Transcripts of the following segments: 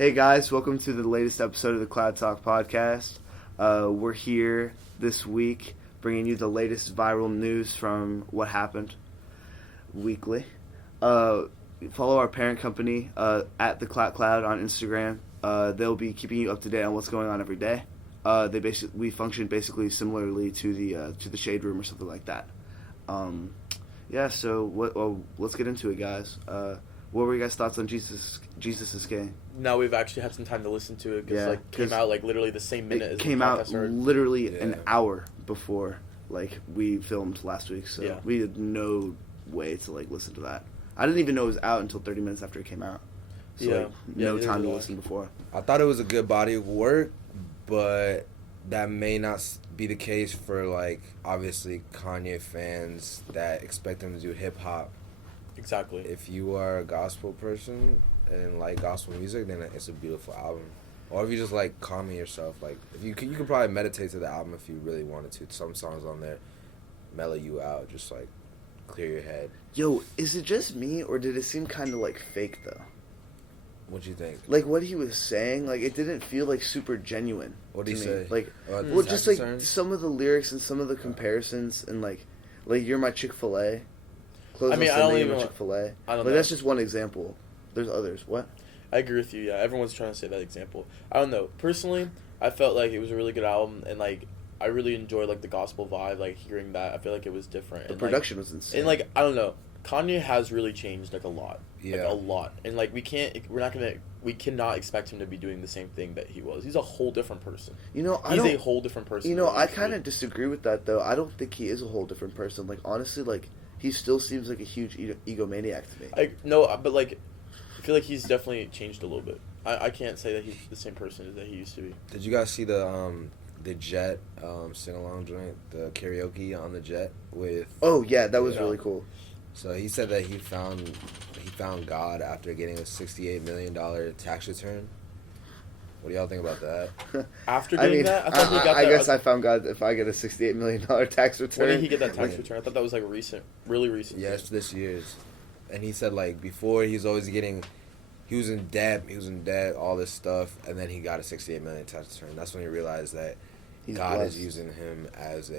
Hey guys, welcome to the latest episode of the Cloud Talk podcast. We're here this week bringing you the latest viral news from what happened weekly. Follow our parent company at the Clout Cloud on Instagram. They'll be keeping you up to date on what's going on every day. We function basically similarly to the Shade Room or something like that. Let's get into it, guys. What were your guys' thoughts on Jesus is King? Now we've actually had some time to listen to it because came out literally the same minute as the came out literally an hour before we filmed last week, so we had no way to listen to that. I didn't even know it was out until 30 minutes after it came out. So no time to listen before. I thought it was a good body of work, but that may not be the case for obviously Kanye fans that expect him to do hip hop. Exactly. If you are a gospel person and like gospel music, then it's a beautiful album. Or if you just calming yourself, if you could probably meditate to the album if you really wanted to. Some songs on there mellow you out, just clear your head. Yo, is it just me or did it seem kind of fake though? What you think? What he was saying, it didn't feel super genuine. What did he say? Just some of the lyrics and some of the comparisons and you're my Chick-fil-A. I mean, I don't even Chick-fil-A. I don't know. That's just one example. There's others. What? I agree with you. Yeah, everyone's trying to say that example. I don't know. Personally, I felt like it was a really good album, and I really enjoyed the gospel vibe. Hearing that, I feel like it was different. The production was insane. And I don't know. Kanye has really changed a lot. Yeah. A lot. And we cannot expect him to be doing the same thing that he was. He's a whole different person. He's a whole different person. I kind of disagree with that though. I don't think he is a whole different person. Honestly, he still seems like a huge egomaniac to me. I feel like he's definitely changed a little bit. I can't say that he's the same person that he used to be. Did you guys see the Jet sing-along joint, the karaoke on the Jet with... Oh, yeah, that was really cool. So he said that he found God after getting a $68 million tax return. What do y'all think about that? After getting that? I thought he got that. I guess I found God if I get a $68 million tax return. When did he get that tax return? I thought that was recent. Really recent. Yes, this year's. And he said before he was always getting... He was in debt, all this stuff, and then he got a $68 million tax return. That's when he realized that God blessed. Is using him as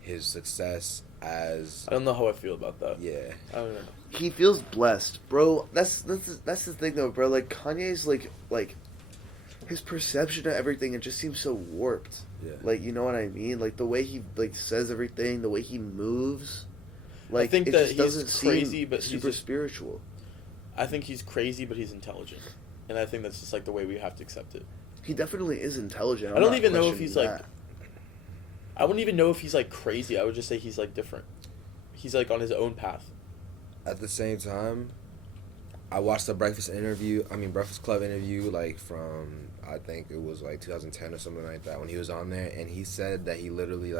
his success as... I don't know how I feel about that. Yeah. I don't know. He feels blessed, bro. That's the thing though, bro. Kanye's his perception of everything, it just seems so warped. Yeah. You know what I mean? The way he says everything, the way he moves. I think that he's crazy, but super spiritual. I think he's crazy, but he's intelligent, and I think that's just the way we have to accept it. He definitely is intelligent. I don't even know if he's I wouldn't even know if he's crazy. I would just say he's different. He's on his own path. At the same time, I watched the Breakfast Club interview from I think it was 2010 or something like that when he was on there, and he said that he literally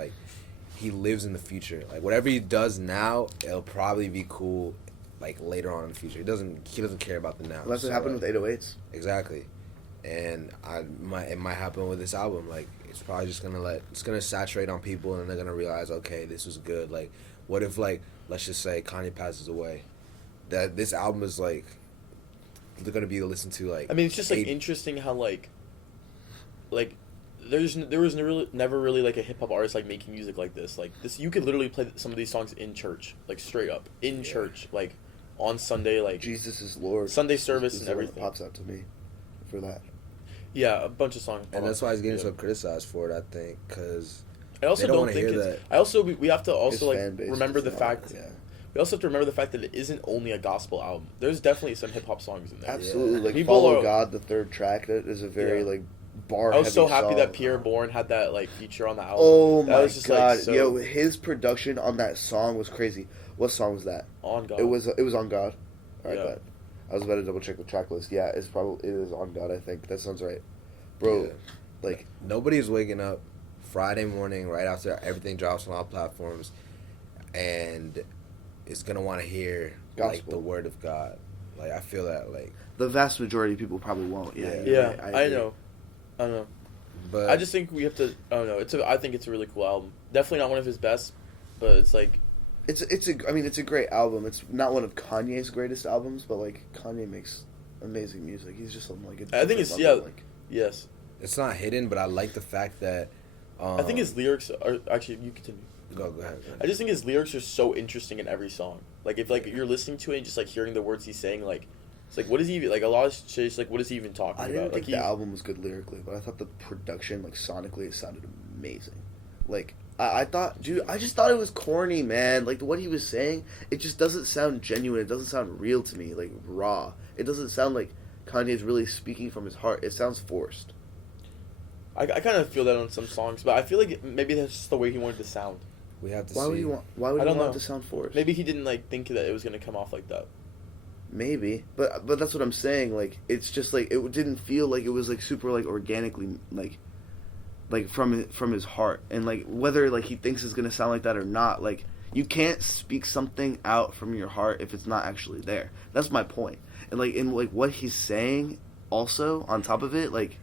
he lives in the future. Whatever he does now, it'll probably be cool later on in the future. He doesn't care about the now. Well, that's what happened with 808s. Exactly. And it might happen with this album. It's probably just gonna saturate on people, and they're gonna realize, okay, this was good. What if let's just say Kanye passes away, that this album is they're gonna be listened to I mean, it's just interesting how there was never really a hip hop artist making music like this. This, you could literally play some of these songs in church, straight up in church, on Sunday, Jesus is Lord, Sunday service and everything. Pops out to me for that. Yeah, a bunch of songs. And that's why he's getting so criticized for it, I think, because I also don't think it's... That. I also we have to also remember the fact. Yeah. We also have to remember the fact that it isn't only a gospel album. There's definitely some hip hop songs in there. Absolutely, Follow God, the third track, that is a very bar. I was so happy that Pierre Bourne had that feature on the album. Oh my god, yo, his production on that song was crazy. What song was that? On God. It was on God. All right, bet. I was about to double check the track list. Yeah, it is on God. I think that sounds right, bro. Yeah. Nobody's waking up Friday morning right after everything drops on all platforms, and is gonna want to hear the word of God. I feel that the vast majority of people probably won't. Yeah. I know. But I just think we have to. I don't know. I think it's a really cool album. Definitely not one of his best, but it's it's a great album. It's not one of Kanye's greatest albums, but Kanye makes amazing music. He's just on like a I think different it's level, like, yes. It's not hidden, but I like the fact that. I think his lyrics are actually. You continue. Go ahead. I just think his lyrics are so interesting in every song. Like if like you're listening to it and just like hearing the words he's saying, like it's like what is he even, like a lot of shit is like what is he even talking I about? didn't Like think the album was good lyrically, but I thought the production, like sonically, it sounded amazing. Like I thought, dude, I just thought it was corny, man. Like what he was saying, it just doesn't sound genuine. It doesn't sound real to me, like raw. It doesn't sound like Kanye's really speaking from his heart. It sounds forced. I kind of feel that on some songs, but I feel like maybe that's just the way he wanted to sound. We have to Why see. would you want? Why would I you don't want know. it to sound forced? Maybe he didn't like think that it was gonna come off like that. Maybe, but that's what I'm saying. Like it's just like it didn't feel like it was like super like organically like from his heart, and like whether like he thinks it's gonna sound like that or not. Like you can't speak something out from your heart if it's not actually there. That's my point. And like in like what he's saying, also on top of it, like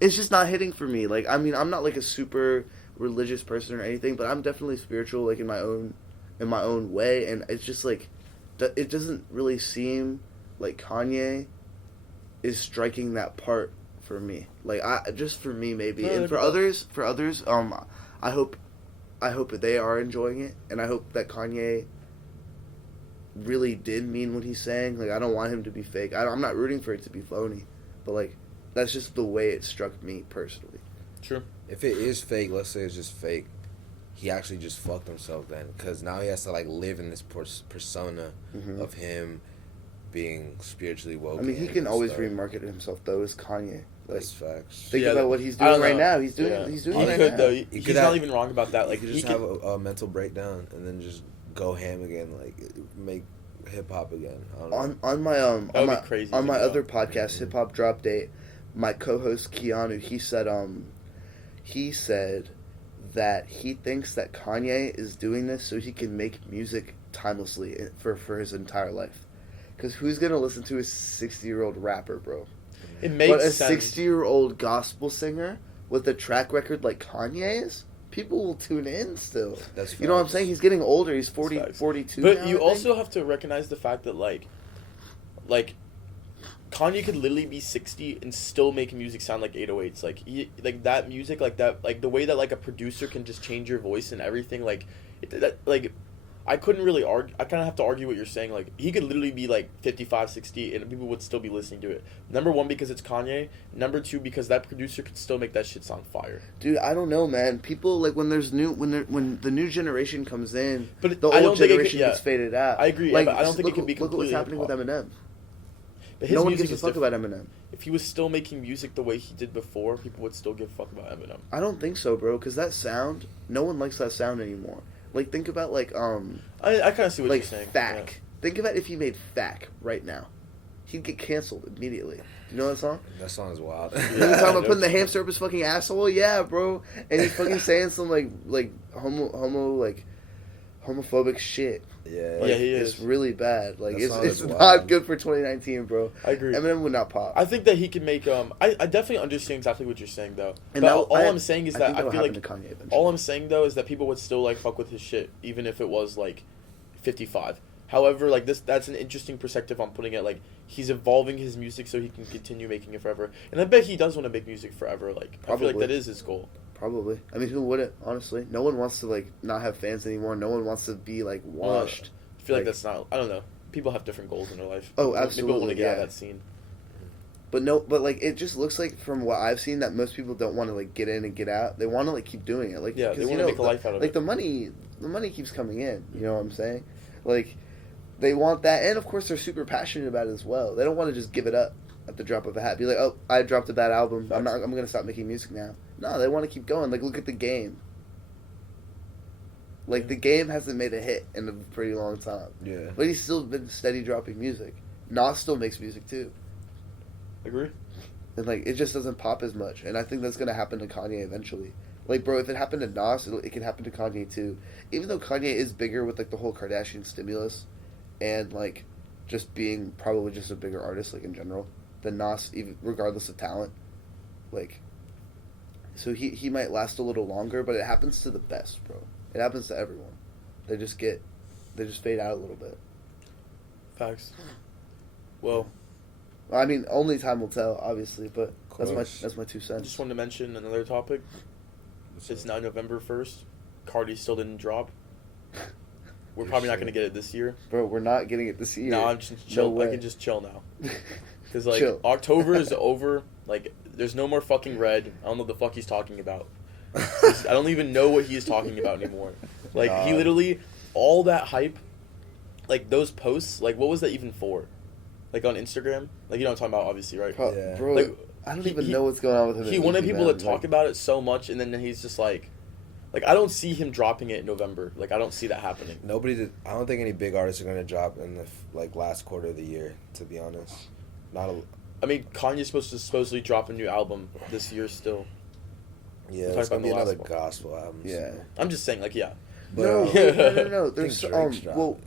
it's just not hitting for me. Like I mean, I'm not like a super religious person or anything, but I'm definitely spiritual, like in my own way, and it's just like it doesn't really seem like Kanye is striking that part for me. Like just for me maybe, and for others, I hope that they are enjoying it, and I hope that Kanye really did mean what he's saying. Like I don't want him to be fake. I'm not rooting for it to be phony, but like that's just the way it struck me personally. True. If it is fake, let's say it's just fake, he actually just fucked himself then, because now he has to like live in this persona of him being spiritually woke. I mean, he can always remarket himself though as Kanye. Like, that's facts. think about what he's doing right now. He's doing He it right could now. though. He's not even wrong about that. Like he could just have a mental breakdown and then just go ham again, like make hip hop again. I don't know. On my on my other podcast, Hip Hop Drop Date, my co-host Keanu, he said that he thinks that Kanye is doing this so he can make music timelessly for his entire life. Because who's gonna listen to a 60-year-old rapper, bro? It makes but a sense. 60-year-old gospel singer with a track record like Kanye's, people will tune in still. That's you know what I'm saying? He's getting older. He's 40, 42 But now, you I also think. have to recognize the fact that like Kanye could literally be 60 and still make music sound like 808s. Like that music, like that, like the way that like a producer can just change your voice and everything. Like I couldn't really argue. I kind of have to argue what you're saying. Like he could literally be like 55, 60, and people would still be listening to it. Number one, because it's Kanye. Number two, because that producer could still make that shit sound fire. Dude, I don't know, man. People like when the new generation comes in, but the old generation gets faded out. I agree, like, but I don't think it can be look what's completely happening with hip-hop. Eminem. But his No one music gives a is fuck different. about Eminem. If he was still making music the way he did before, people would still give a fuck about Eminem. I don't think so, bro. Because that sound, no one likes that sound anymore. Like think about like I kind of see what like you're saying. Fack. Yeah. Think about if he made Fack right now, he'd get canceled immediately. Do you know that song? That song is wild. You know what I'm talking about putting the hamster up his fucking asshole? Yeah, bro. And he's fucking saying some like homophobic shit. Yeah, Like, yeah, he is. It's really bad. Like That song it's is wild. not good for 2019, bro. I agree. Eminem would not pop. I think that he can make. I definitely understand exactly what you're saying though. And But that- all I'm saying is that think I that'll feel like happen to Kanye eventually. all I'm saying though is that people would still like fuck with his shit even if it was like 55. However, like that's an interesting perspective on putting it. Like he's evolving his music so he can continue making it forever. And I bet he does want to make music forever. Like I feel like Probably. that is his goal. Probably. I mean, who wouldn't? Honestly, no one wants to like not have fans anymore. No one wants to be like washed. I feel like that's not. I don't know. People have different goals in their life. Oh, People absolutely, want to get out yeah. of that scene. But like it just looks like from what I've seen that most people don't want to like get in and get out. They want to like keep doing it. Like Yeah, 'cause, they you want to know, make a life out of like it. the money keeps coming in. You know what I'm saying? Like they want that, and of course they're super passionate about it as well. They don't want to just give it up at the drop of a hat. Be like, oh, I dropped a bad album. I'm gonna stop making music now. No, they want to keep going. Like look at the Game. Like the Game hasn't made a hit in a pretty long time. Yeah. But he's still been steady dropping music. Nas still makes music too. Agree. And like it just doesn't pop as much. And I think that's gonna happen to Kanye eventually. Like bro, if it happened to Nas, it can happen to Kanye too. Even though Kanye is bigger with like the whole Kardashian stimulus, and like just being probably just a bigger artist like in general than Nas, even regardless of talent. Like, so he might last a little longer, but it happens to the best, bro. It happens to everyone. They just fade out a little bit. Facts. Well, I mean, only time will tell, obviously, but that's my 2 I cents. just wanted to mention another topic. It's now November 1st. Carti still didn't drop. We're probably not going to get it this year. Bro, we're not getting it this year. No, I'm just chill. No I way. can just chill now. Because, like, Chill. October is over. Like, there's no more fucking Red. I don't know what the fuck he's talking about. I don't even know what he's talking about anymore. Like, he literally, all that hype, like, those posts, like, what was that even for? Like, on Instagram? Like, you know what I'm talking about, obviously, right? Yeah. Bro, Like, I don't even know what's going on with him. He at wanted Uzi, people man. to talk about it so much, and then he's just like, I don't see him dropping it in November. Like, I don't see that happening. Nobody did. I don't think any big artists are gonna drop in the last quarter of the year. To be honest, not a. I mean, Kanye's supposed to supposedly drop a new album this year still. Yeah, We'll it's talk gonna be about the another last one. gospel album. Yeah. soon. I'm just saying, like, yeah. But, No, no. I There's think Drake's well,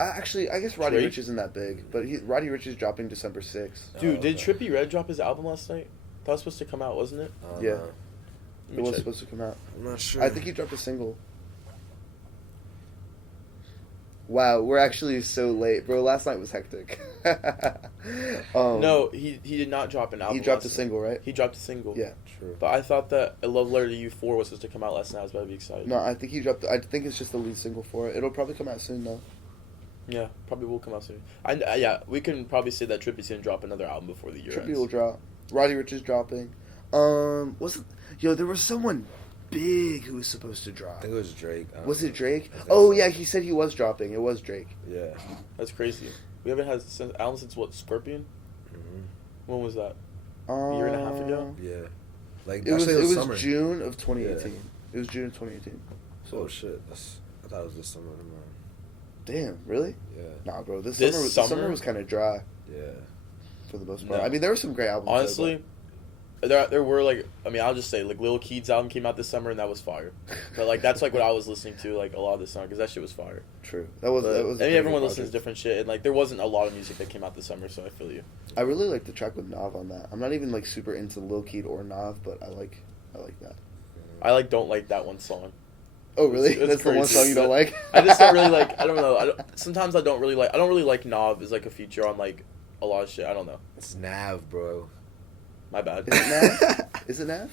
I guess Roddy Drake? Ricch isn't that big, but Roddy Ricch is dropping December 6th. Dude, Oh, did okay. Trippie Redd drop his album last night? That was supposed to come out, wasn't it? Yeah. know. It Let me was check. supposed to come out. I'm not sure. I think he dropped a single. Wow, we're actually so late, bro. Last night was hectic. No, he did not drop an album. he dropped a last night. single, right? He dropped a single. Yeah. True. But I thought that A Love Letter to You 4 was supposed to come out last night. I was about to be excited. No, I think he dropped. I think it's just the lead single for it. It'll probably come out soon, though. Yeah, probably will come out soon. Yeah, we can probably say that Trippie's gonna drop another album before the year Trippie ends. will drop. Roddy Ricch is dropping. Was it? Yo, there was someone big who was supposed to I drop. think it was Drake. I don't Was know. it Drake? I think Oh so. yeah, he said he was dropping. It was Drake. Yeah. That's crazy. We haven't had album since what? Scorpion? hmm When was that? A year and a half ago? Yeah. Like It was actually, it was summer. June of 2018. It was June of 2018. Oh shit! I thought it was this summer. Never mind. Damn, really? Yeah. Nah, bro. This This summer summer? was kind of dry Yeah. for the most part. No. I mean, there were some great albums. though, Honestly, there were like, I mean, I'll just say like Lil Keed's album came out this summer and that was fire. But like that's like what I was listening to like a lot of this summer because that shit was fire. but true. That was. But, a I mean, pretty everyone good listens to project. different shit and like there wasn't a lot of music that came out this summer, so I feel you. I really like the track with Nav on that. I'm not even like super into Lil Keed or Nav, but I like that. I don't like that one song. Oh really? It's That's the one crazy. song you don't like? I just don't really like. I don't know. Sometimes I don't really like Nav as like a feature on like a lot of shit. I don't know. It's Nav, bro. My bad. Is it Nav? Is it Nav?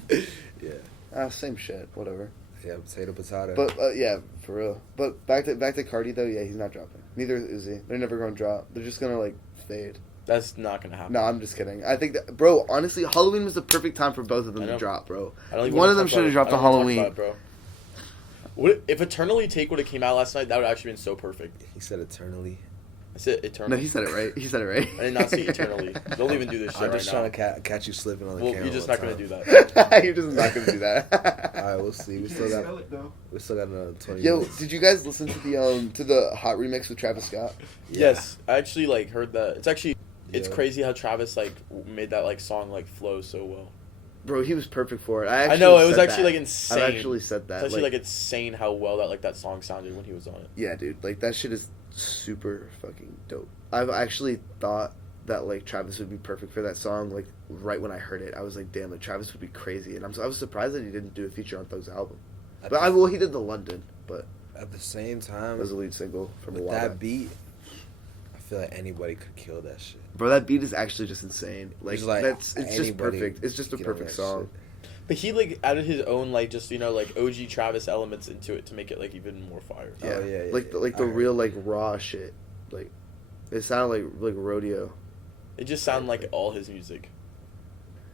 Yeah. Same shit. Whatever. Yeah. Potato. But yeah, for real. But back to Carti though. Yeah, he's not dropping. Neither is Uzi. They're never going to drop. They're just gonna like fade. That's not gonna happen. No, I'm just kidding. I think that, bro. Honestly, Halloween was the perfect time for both of them I to know. drop, bro. I don't even One wanna of them talk should have about dropped it. on I don't wanna talk Halloween. about it, bro. If Eternally Take would have came out last night, that would have actually been so perfect. He said eternally. I said Eternally. No, he said it right. He said it right. I did not say Eternally. Don't even do this shit I'm right just now. trying to catch you slipping on the Well, camera. you're just all not the gonna do time. that. You're just not gonna do that. All right, we'll see. We still got another 20 Yo, minutes. did you guys listen to the hot remix with Travis Scott? Yes, I actually like heard that. It's Yeah. crazy how Travis like made that like song like flow so well. Bro, he was perfect for it. I know it was said actually that. like insane. I've actually said that. It's actually like insane how well that song sounded when he was on it. yeah, dude. Like that shit is super fucking dope. I've actually thought that like Travis would be perfect for that song. Like right when I heard it, I was like, damn, like Travis would be crazy. And I was surprised that he didn't do a feature on Thug's album. But he did the London, but At the same it time, was a lead single from a with while that back. beat, I feel like anybody could kill that shit. Bro, that beat is actually just insane. Like, Just, like, it's just anybody perfect. It's just a could get on perfect that song. But he like added his own like just like OG Travis elements into it to make it like even more fire. Yeah, Oh, yeah, like yeah. like the I heard real it. like raw shit. Like it sounded like rodeo. It just sounded like all his music.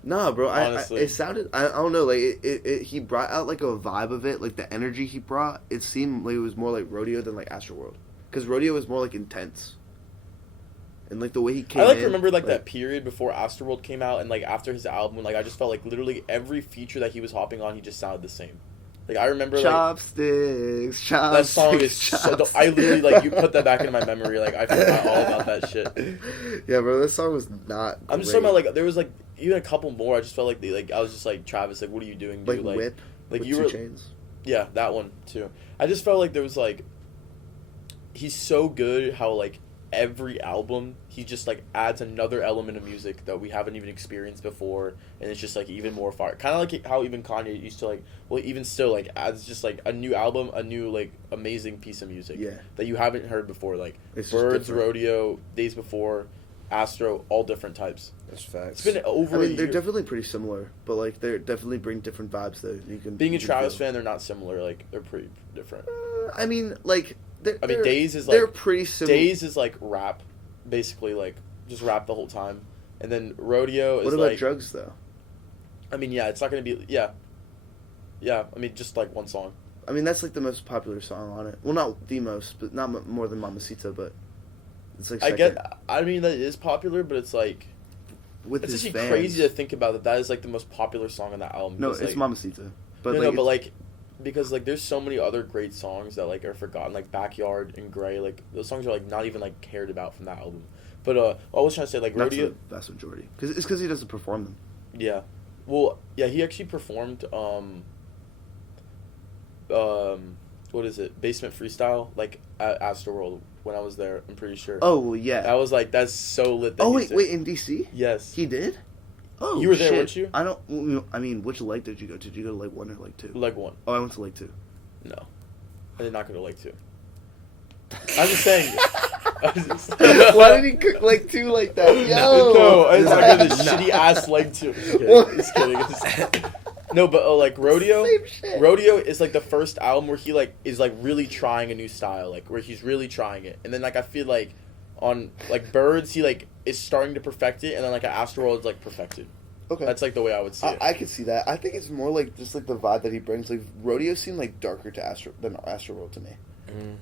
Nah, bro. Honestly. It sounded. I don't know. Like he brought out like a vibe of it. Like the energy he brought. It seemed like it was more like rodeo than like Astroworld. Because rodeo was more like intense. And like the way he came. I like in, remember like that period before Astroworld came out and like after his album, like I just felt like literally every feature that he was hopping on, he just sounded the same. Like I remember like Chopsticks, chopsticks. that song is so dope. I literally like you put that back into my memory. Like I forgot all about that shit. Yeah, bro. This song was not. I'm just great. talking about like there was like even a couple more. I just felt like I was just like Travis, like what are you doing, dude? like whip. like with you 2 were Chainz. Yeah, that one too. I just felt like there was like he's so good how like every album he just like adds another element of music that we haven't even experienced before, and it's just like even more fire. Kind of like how even Kanye used to like, well, even still like adds just like a new album, a new like amazing piece of music Yeah. that you haven't heard before, like It's just Birds, different. Rodeo, Days Before, Astro, all different types. That's facts. It's been over I a mean, year. they're definitely pretty similar, but like they definitely bring different vibes. Though Being a you can Travis feel. fan, they're not similar. Like they're pretty different. I mean, like I mean, Days is they're like pretty similar. Days is like rap, basically like just rap the whole time, and then Rodeo is What about like Drugs though? I mean, yeah, it's not gonna be yeah. I mean, just like one song. I mean, that's like the most popular song on it. Well, not the most, but not more than Mamacita, but it's like second. I mean, that is popular, but it's like With it's his actually fans. crazy to think about that is like the most popular song on that album. No, because, it's like, Mamacita. But no, like, but like because like there's so many other great songs that like are forgotten, like Backyard and Gray. Like those songs are like not even like cared about from that album. But I was trying to say like not Rodeo. the vast majority, because it's because he doesn't perform them. Yeah, well, yeah, he actually performed what is it? Basement Freestyle, like at Astroworld when I was there. I'm pretty sure. Oh well, yeah. I was like, that's so lit. That Oh he's wait, there. in DC, Yes. he did. Oh, You were there, shit. weren't you? I don't. I mean, which leg did you go to? Did you go to leg 1 or leg 2? Leg 1. Oh, I went to leg 2. No, I did not go to Leg 2. I'm just saying. Why did he cook leg 2 like that? Yo. No, I just like the Nah. shitty ass Leg 2. What? Just kidding. No, but like Rodeo. Same shit. Rodeo is like the first album where he like is like really trying a new style, like where he's really trying it, and then like I feel like on like Birds he like is starting to perfect it, and then like at Astroworld it's like perfected. Okay. That's like the way I would see it. I could see that. I think it's more like just like the vibe that he brings. Like Rodeo seemed like darker to than Astroworld to me.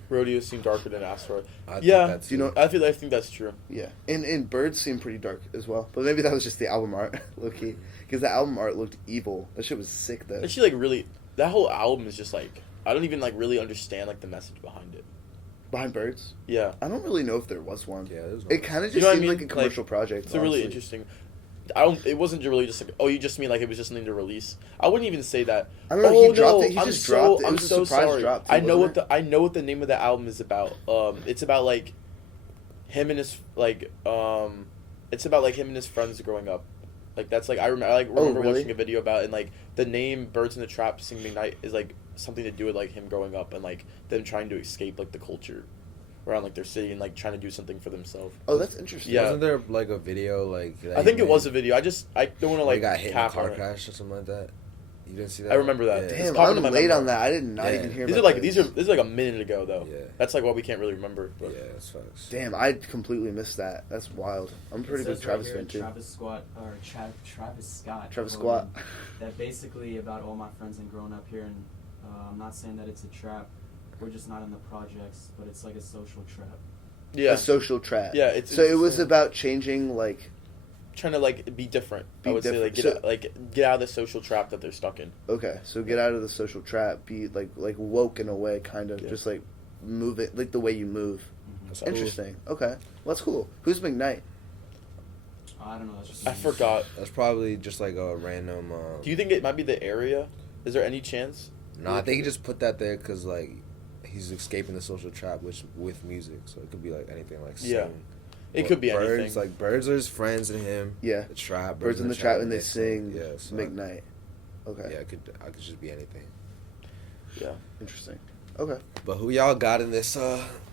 Rodeo seemed darker than Asteroid. I Yeah. think that's Do you know? I think that's true. Yeah, and Birds seemed pretty dark as well. But maybe that was just the album art, low key, because the album art looked evil. That shit was sick though. Actually, like really, that whole album is just like I don't even like really understand like the message behind it. Behind Birds, Yeah, I don't really know if there was one. Yeah, there's It kind of just You know what I seemed mean? like a commercial project. it's a really honestly. interesting. It wasn't really just like, oh, you just mean like it was just something to release. I wouldn't even say that. I don't know. Oh He dropped it. He I'm just so, dropped it. It I'm was a so surprise sorry. drop, too, I know wasn't I know what the name of the album is about. It's about like him and his like it's about like him and his friends growing up. Like that's like I remember really? watching a video about it, and like the name Birds in the Trap Singing Night is like something to do with like him growing up and like them trying to escape like the culture around like their city and like trying to do something for themselves. Oh, that's interesting. Yeah. Wasn't there like a video like? That I think he it was made a video. I don't want to where he like got hit in a cap car on it. crash or something like that. You didn't see that? I remember that. Yeah. It's Damn, popping I'm in my late memory. on that. I did not Yeah. even hear. These are about like this. this is like a minute ago though. Yeah. That's like why we can't really remember. Yeah, But that's facts. Damn, I completely missed that. That's wild. I'm a pretty It big says Travis right here, fan too. Travis Scott Travis Scott. Travis quoted Scott. That basically about all my friends and growing up here, and I'm not saying that it's a trap. We're just not in the projects, but it's like a social trap. yeah, A social trap. Yeah, it's- so it it's- was about changing like. trying to like be different. Be I would say like different. get out of the social trap that they're stuck in. Okay, so get out of the social trap. Be like woke in a way, kind of Yeah. just like move it like the way you move. That's Interesting. Okay, well, that's cool. Who's McKnight? I don't know. That's just I forgot. That's probably just like a random. Do you think it might be the area? Is there any chance? No, I think he just put that there because like he's escaping the social trap, which with music, so it could be like anything like Yeah. sing. It But could be birds, anything. like birds are his friends and him. Yeah, The trap, Birds in the Trap, and they sing Yeah, so McKnight. Okay, Yeah, I could just be anything. Yeah. interesting. Okay, But who y'all got in this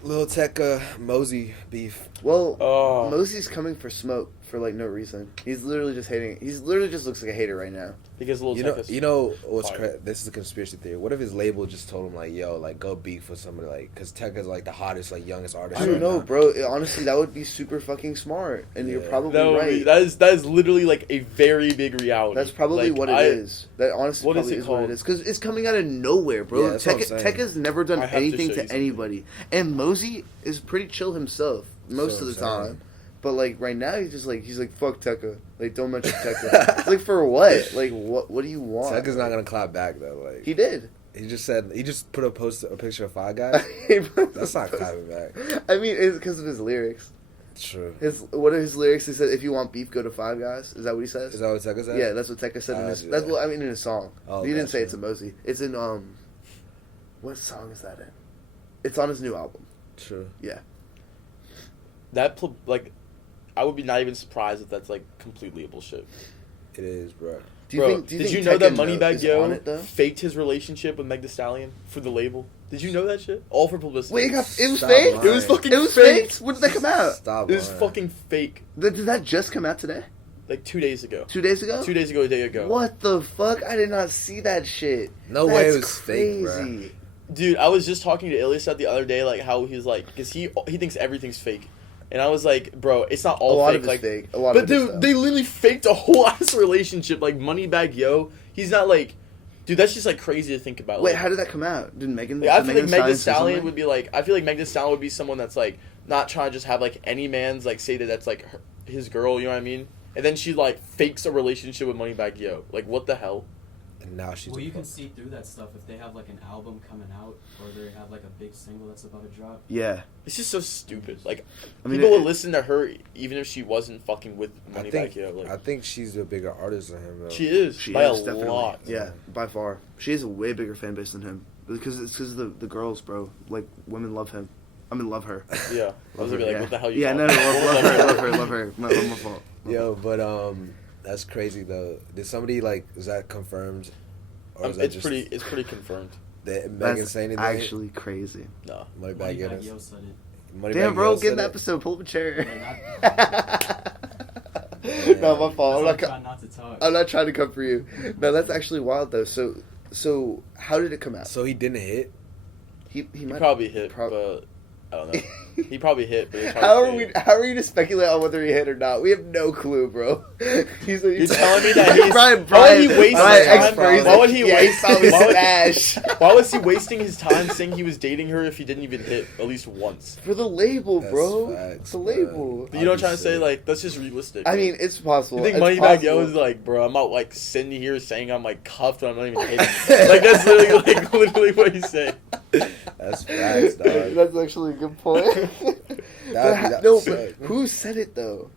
Lil Tecca Mosey beef? well, Oh. Mosey's coming for smoke for like no reason. He's literally just hating. He's literally just looks like a hater right now. Because Lil You know, Tecca's you know what's fire. this is a conspiracy theory. What if his label just told him like, "Yo, like go beef with somebody like," because Tecca's like the hottest, like youngest artist. I don't right know, now. bro. Honestly, that would be super fucking smart, and you're Yeah. probably That would be- right. that is literally like a very big reality. That's probably Like, what it is. That honestly What is probably it is what called? it is. Because it's coming out of nowhere, bro. Yeah, that's what I'm saying. Tekka's never done I have to anything show to you something. anybody. And Mosey is pretty chill himself most So of the I'm saying. time. But like right now he's like fuck Tekka. Like don't mention Tekka. It's like for what? Like what do you want? Tecca's not gonna clap back though. Like He did. he just put a picture of Five Guys. That's not clapping back. I mean, it's because of his lyrics. True. What are his lyrics? He said, "If you want beef, go to Five Guys." Is that what he says? Is that what Tecca said? Yeah, that's what Tekka said in his. yeah. That's what I mean in his song. Oh, He didn't say gotcha. it's a Mosey. It's in what song is that in? It's on his new album. True. Yeah. like, I would be not even surprised if that's like completely a bullshit. It is, bro. Do you Bro, think? Do you did think you know that Tekka Moneybagg is on Yo it though? faked his relationship with Meg the Stallion for the label? Did you know that shit? All for publicity. Wait, it was Stop fake? lying. It was fucking It was fake. fake? When did that come out? Stop. It was lying. fucking fake. Did that just come out today? Like 2 days ago. 2 days ago? 2 days ago, a day ago. What the fuck? I did not see that shit. No That's way it was crazy. fake, bro. Dude, I was just talking to Ilyasat the other day, like how he's like, because he thinks everything's fake, and I was like, bro, it's not A all lot fake. of it's Like, fake. A lot but of it's dude, they literally faked a whole ass relationship. Like Moneybagg Yo, he's not like, dude, that's just like crazy to think about. Wait, like, how did that come out? Did Megan? like, I did feel like Megan the say Stallion something? would be like, I feel like Megan the Stallion would be someone that's like not trying to just have like any man's like say that that's like his girl. You know what I mean? And then she like fakes a relationship with Moneybagg Yo. Like what the hell? And now she's. Well, you can see through that stuff if they have like an album coming out or they have like a big single that's about to drop. Yeah. It's just so stupid. Like I mean, people it- would listen to her even if she wasn't fucking with I Moneybagg think. Yo. Like I think she's a bigger artist than him, though. she is She by is, a definitely. lot. Yeah, by far. She has a way bigger fan base than him. Because it's because of the girls, bro. Like, women love him. I mean, love her. Yeah, I was Love gonna be her, like, what the hell? You Yeah, no, talking no, about? love her. Love her. My fault. Yo, but that's crazy though. Did somebody like? Is that confirmed? Or is that It's pretty confirmed. Did Megan That's say anything? actually crazy. No, Moneybagg Yo. Yo said it. Moneybagg Damn, bro, Yo get in said the it? episode. Pull up a chair. Yeah. No, my fault. I'm That's not, why I'm trying not to talk. I'm not trying to come for you. No, that's actually wild though. So how did it come out? So he didn't hit. He he might probably hit, prob- but I don't know. He probably hit, but it's hard How to are say. we? How are you to speculate on whether he hit or not? We have no clue, bro. You're telling me that he's Brian. why would he waste Brian, his time? expert, he's Why like, would he yeah, waste saw his why would- stash Why was he wasting his time saying he was dating her if he didn't even hit at least once? for the label, That's bro? facts, the bro. label. But you know what I'm I'd trying be to say? sick. Like, that's just realistic. I mean, it's possible. you think It's Moneybagg Yo possible. is like, bro, I'm out like sitting here saying I'm like cuffed and I'm not even hitting. Like that's literally what he's saying. That's facts, dog. That's actually a good point. That'd be No, sick. but who said it though?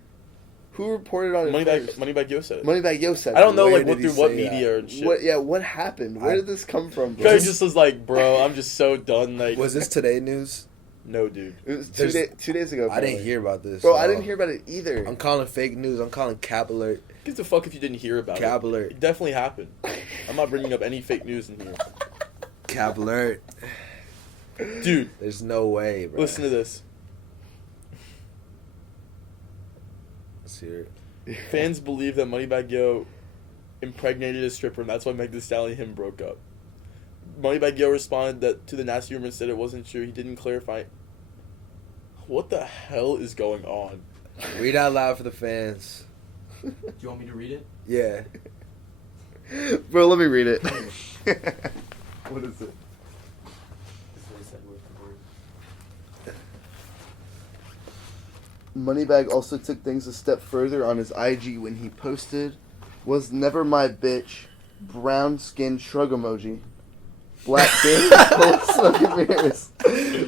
Who reported on it first? Moneybagg Yo said it. Moneybagg Yo said it. I don't know Where like what did he through what say that? media and shit. What? Yeah, what happened? Where I- did this come from, bro? Guy just was like, bro, I'm just so done. Like, Was this today news? no, dude. It was There's- 2 days ago. I didn't probably. hear about this. Bro, at I didn't all. hear about it either. I'm calling fake news. I'm calling cap alert. Gives a fuck if you didn't hear about Cap it. alert. It definitely happened. I'm not bringing up any fake news in here, Cap alert. dude. There's no way, bro. Listen to this. Let's hear it. Fans believe that Moneybagg Yo impregnated a stripper, and that's why Megan the Stallion and him broke up. Moneybagg Yo responded that to the nasty rumor and said it wasn't true. He didn't clarify. What the hell is going on? Read out loud for the fans. Do you want me to read it? Yeah. Bro, let me read it. What is it? That's what he said word for word. Moneybagg also took things a step further on his IG when he posted, "Was never my bitch, brown skin shrug emoji, black game full of smoke and mirrors."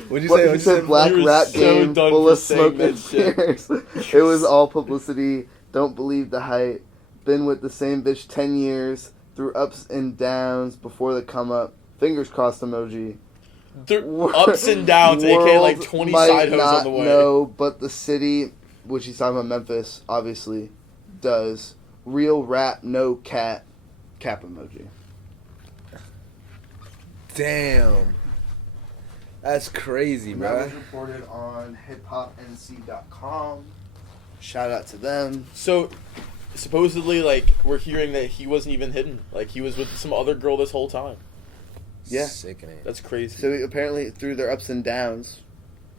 What'd you What, say? he What'd you said say? black You were rap so game done full for of saying smoke that and shit. mirrors. It was all publicity. Don't believe the hype. Been with the same bitch 10 years. Through ups and downs before the come up. Fingers crossed emoji. They're ups and downs, aka like World 20 might side hoes not on the way. know, but the city, which he's talking about Memphis, obviously, does. Real rap, no cap emoji. Damn. That's crazy, That bro. was reported on hiphopnc.com. Shout out to them. So, supposedly, like, we're hearing that he wasn't even hidden. Like, he was with some other girl this whole time. Yeah. Sickening. That's crazy. So apparently, through their ups and downs,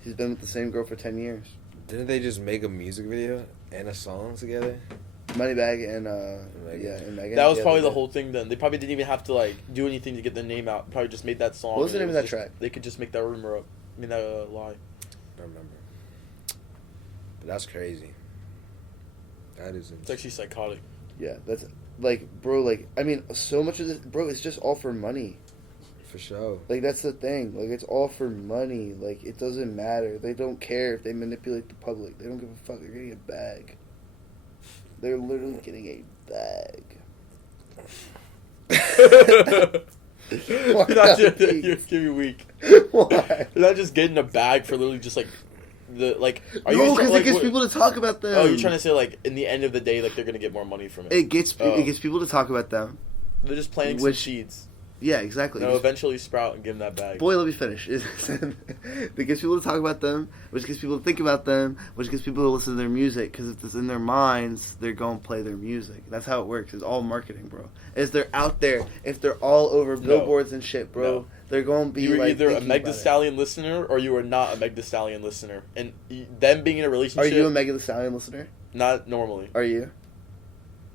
he's been with the same girl for 10 years. Didn't they just make a music video and a song together? Moneybagg and Megan. yeah, and Megan. That was Yeah, probably they the did. whole thing then. They probably didn't even have to, like, do anything to get the name out. Probably just made that song. What was the and name it of that just- track? They could just make that rumor up. I mean, that lie. I don't remember. But that's crazy. That is It's actually psychotic. Yeah, that's like, bro. Like, I mean, so much of this, bro. It's just all for money. for sure. Like, that's the thing. Like, it's all for money. Like, it doesn't matter. They don't care if they manipulate the public. They don't give a fuck. They're getting a bag. They're literally getting a bag. Why You're not not you're weak? giving weak. Why? You're not just getting a bag for literally just like the like. Are No, you because like, it gets what- people to talk about them. Oh, you're trying to say like in the end of the day, like they're gonna get more money from it. It gets Oh. it gets people to talk about them. They're just planting Which- some seeds. Yeah, exactly. No, eventually sprout and give them that bag. Boy, let me finish. It gets people to talk about them, which gets people to think about them, which gets people to listen to their music, because if it's in their minds, they're going to play their music. That's how it works. It's all marketing, bro. As they're out there, if they're all over billboards and shit, bro, they're going to be You're like... either a Meg the Stallion listener or you are not a Meg the Stallion listener. And them being in a relationship... Are you a Megan the Stallion listener? Not normally. Are you?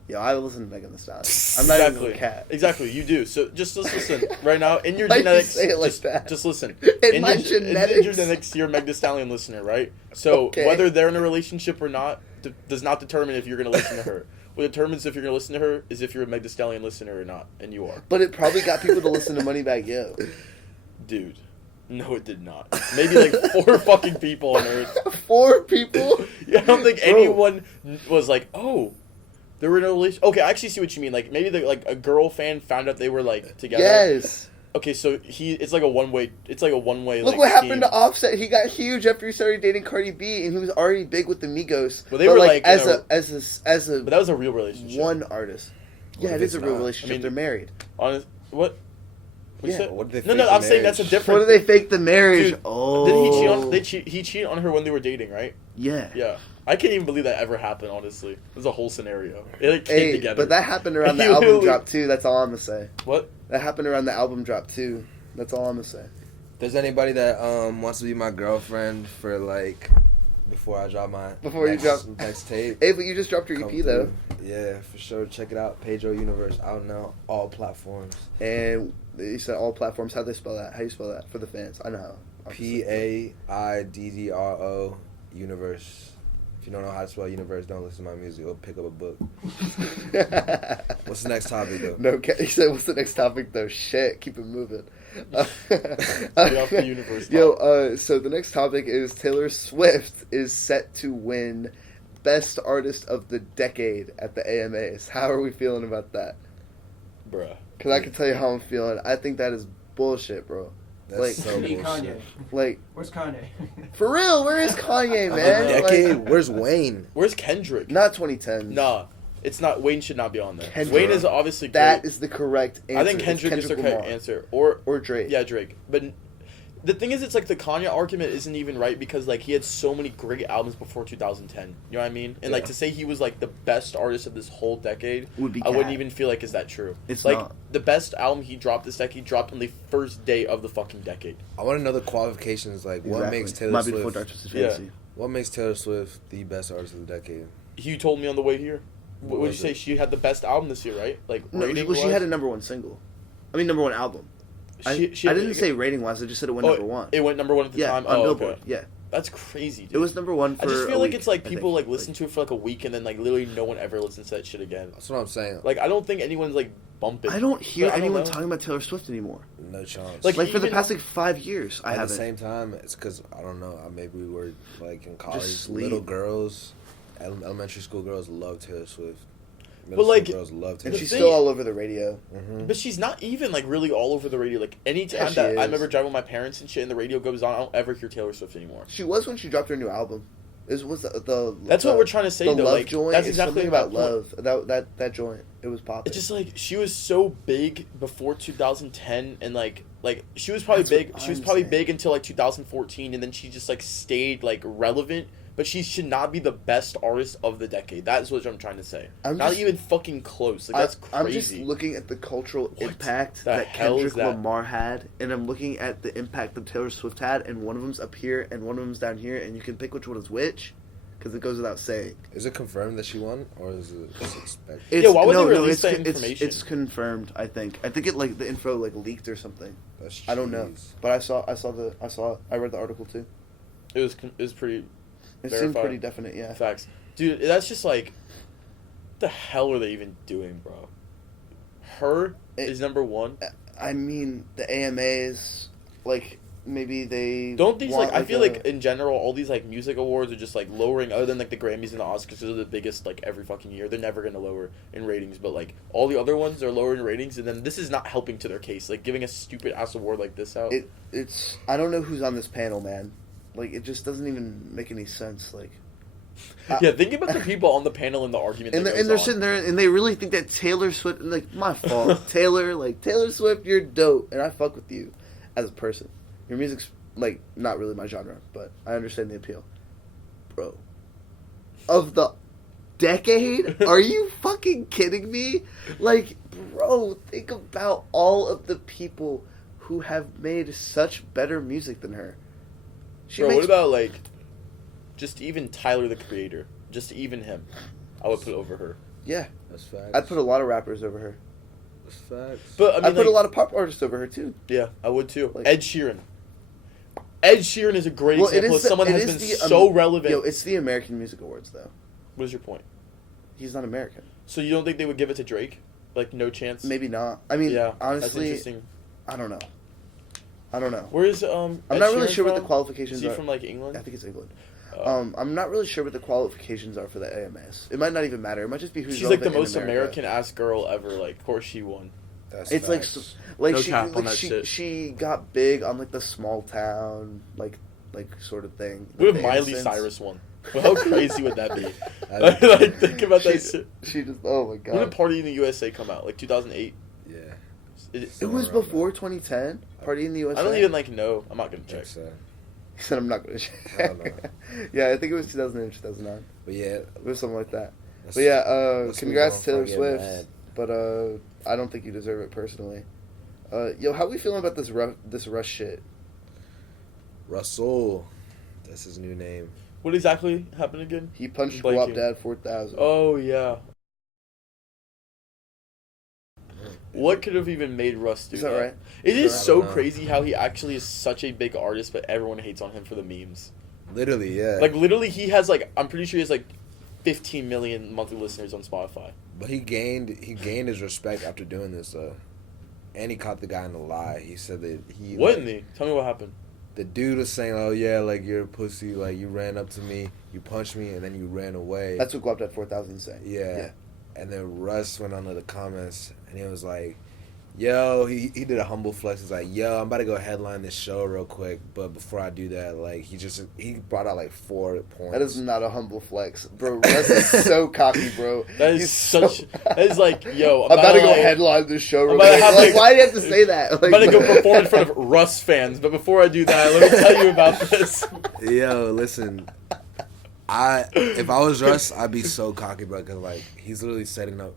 Yo, I listen to Megan the Stallion. I'm not even a cat. Exactly, you do. So just listen right now. In your Why genetics, you say it like that? just listen. In my genetics? In your genetics, you're a Meg the Stallion listener, right? So Okay. whether they're in a relationship or not does not determine if you're going to listen to her. What determines if you're going to listen to her is if you're a Meg the Stallion listener or not, and you are. But it probably got people to listen to Moneybagg Yo. Dude. No, it did not. Maybe like 4 fucking people on Earth. 4 people? Yeah, I don't think Bro. anyone was like, oh, they were in a relationship. Okay, I actually see what you mean. Like maybe like a girl fan found out they were like together. Yes. Okay, so it's like a one way. It's like a one way. Look like, what happened team. to Offset. He got huge after he started dating Cardi B, and he was already big with the Migos. Well, they were like as in a But that was a real relationship. one artist. What Yeah, if it is it's a real not? relationship. I mean, They're married. Honest, what? What you Yeah, said? what did they No, fake I'm the saying that's a marriage? different. What did they fake the marriage? Dude, Oh, Didn't he cheat on? He cheated on her when they were dating, right? Yeah. Yeah. I can't even believe that ever happened. Honestly, it was a whole scenario. It like, came Hey, together. but that happened around the He album literally- drop too. That's all I'm gonna say. What? That happened around the album drop too. That's all I'm gonna say. If there's anybody that wants to be my girlfriend for like before I drop my next tape. Hey, but you just dropped your come EP though, through. Yeah, for sure. Check it out. PaidDro Universe out now, all platforms. and you said all platforms. How do they spell that? How do you spell that for the fans? I know how. obviously. PAIDDRO Universe. If you don't know how to spell universe, don't listen to my music. Or pick up a book. What's the next topic though? No, he said, "What's the next topic though?" Shit, keep it moving. Stay off the universe. Yo, so the next topic is Taylor Swift is set to win Best Artist of the Decade at the AMAs. How are we feeling about that? Bruh. Because I can tell you how I'm feeling. I think that is bullshit, bro. That's like- so Need bullshit. Kanye. Like, Where's Kanye? for real, where is Kanye, Of man? the decade? Like, Where's Wayne? Where's Kendrick? not 2010. Nah, it's not. Wayne should not be on there. Kendrick. Wayne is obviously great. That is the correct answer. I think It's Kendrick is the correct Lamar. answer. Or Drake. yeah, Drake. But the thing is, it's like the Kanye argument isn't even right because like he had so many great albums before 2010. You know what I mean? And like Yeah. to say he was like the best artist of this whole decade, Would be I wouldn't cap. even feel like is that true. It's like not. the best album he dropped this decade dropped on the first day of the fucking decade. I want to know the qualifications. Like, what Exactly. makes Taylor Might be before Swift? Dark Twisted Yeah. Fantasy. What makes Taylor Swift the best artist of the decade? You told me on the way here. What would you was say? it? She had the best album this year, right? Like No, rating. well, she had a number one single. I mean, number one album. I didn't say rating wise. I just said it went number one. It went number one at the Yeah, time. on Oh, Billboard. okay. Yeah, That's crazy, dude. it was number one for. I just feel a like week, it's like I people think. like listen to it for like a week and then like literally no one ever listens to that shit again. That's what I'm saying. Like I don't think anyone's like bumping. I don't hear But I don't anyone know. talking about Taylor Swift anymore. No chance. Like, Like for the even- past like 5 years, I At haven't. the same time, it's because I don't know. Maybe we were like in college. sleep. Little girls, elementary school girls love Taylor Swift. But, Middle like, school girls love And Taylor she's thing- still all over the radio. Mm-hmm. But she's not even like really all over the radio. Like anytime she that is. I remember driving with my parents and shit and the radio goes on, I don't ever hear Taylor Swift anymore. She was when she dropped her new album. Was the That's what we're trying to say the though. love Like joint. that's It's exactly something my about point. love. That joint. It was popping. It's just like she was so big before 2010 and like she was probably That's what big. She was I'm probably saying. big until like 2014 and then she just like stayed like relevant. But she should not be the best artist of the decade. That is what I'm trying to say. I'm Not just- even fucking close. Like that's I'm just crazy. looking at the cultural What impact the that hell is Kendrick that? Lamar had, and I'm looking at the impact that Taylor Swift had, and one of them's up here, and one of them's down here, and you can pick which one is which, because it goes without saying. Is it confirmed that she won, or is it expected? Yeah, why would they release that it's information? It's confirmed. I think it like the info like leaked or something. That's I don't know, jeez. but I read the article too. It was pretty It seemed verified. pretty definite. Yeah. Facts. Dude, that's just like what the hell are they even doing, bro? Her is number one. I mean, the AMAs, like maybe they Don't these want, like I feel a- like in general all these like music awards are just like lowering other than like the Grammys and the Oscars because they're the biggest like every fucking year. They're never gonna lower in ratings, but like all the other ones are lowering ratings and then this is not helping to their case. Like giving a stupid ass award like this out. it's I don't know who's on this panel, man. Like it just doesn't even make any sense. Like Yeah, think about the people on the panel in the argument. And they're sitting there, and they really think that Taylor Swift, like, my fault, Taylor Swift, you're dope, and I fuck with you as a person. Your music's, like, not really my genre, but I understand the appeal. Bro. Of the decade? Are you fucking kidding me? Like, bro, think about all of the people who have made such better music than her. What about, like, just even Tyler, the Creator? Just even him. I would put over her. Yeah. That's facts. I'd put a lot of rappers over her. That's facts. But, I mean, I'd put a lot of pop artists over her, too. Yeah, I would, too. Like, Ed Sheeran. Ed Sheeran is a great example of someone who has been so relevant. Yo, it's the American Music Awards, though. What is your point? He's not American. So you don't think they would give it to Drake? Like, no chance? Maybe not. I mean, yeah, honestly, that's interesting. I don't know. Where is I'm not really sure what the qualifications are. Is he are. from, like, England? I think it's England. I'm not really sure what the qualifications are for the AMS. It might not even matter. It might just be who's. She's like the most American-ass girl ever. Like, of course she won. That's it's facts. like no she cap on that shit. She got big on like the small town like sort of thing. What if Miley Cyrus won? Well, how crazy would that be? Like, think about that shit. She just, oh my god. When did Party in the USA come out? Like 2008? Yeah. It was before 2010. Party in the USA. I don't even like know. I'm not gonna check. He said I'm not gonna check. I don't know. Yeah, I think it was 2008 or 2009. But yeah, it was something like that. But yeah, congrats Taylor Swift. Mad. But I don't think you deserve it personally. Yo, how we feeling about this Russ shit? Russell, that's his new name. What exactly happened again? He punched Guapdad 4000. Oh yeah. What could have even made Russ do that? Is that right? It is so crazy how he actually is such a big artist, but everyone hates on him for the memes. Literally, yeah. Like, literally, he has, like, I'm pretty sure he has, like, 15 million monthly listeners on Spotify. But he gained his respect after doing this, and he caught the guy in a lie. He said that he... Wouldn't he? Tell me what happened. The dude was saying, oh, yeah, like, you're a pussy, like, you ran up to me, you punched me, and then you ran away. That's what Guapdad 4000 said. Yeah. And then Russ went onto the comments, and he was like, yo, he did a humble flex. He's like, yo, I'm about to go headline this show real quick, but before I do that, like, he brought out, like, 4 points. That is not a humble flex. Bro, Russ is so cocky, bro. That is like, yo, I'm about to go headline this show real quick. Why do you have to say that? Like, I'm about to go perform in front of Russ fans, but before I do that, let me tell you about this. Yo, listen. If I was Russ, I'd be so cocky, bro, because, like, he's literally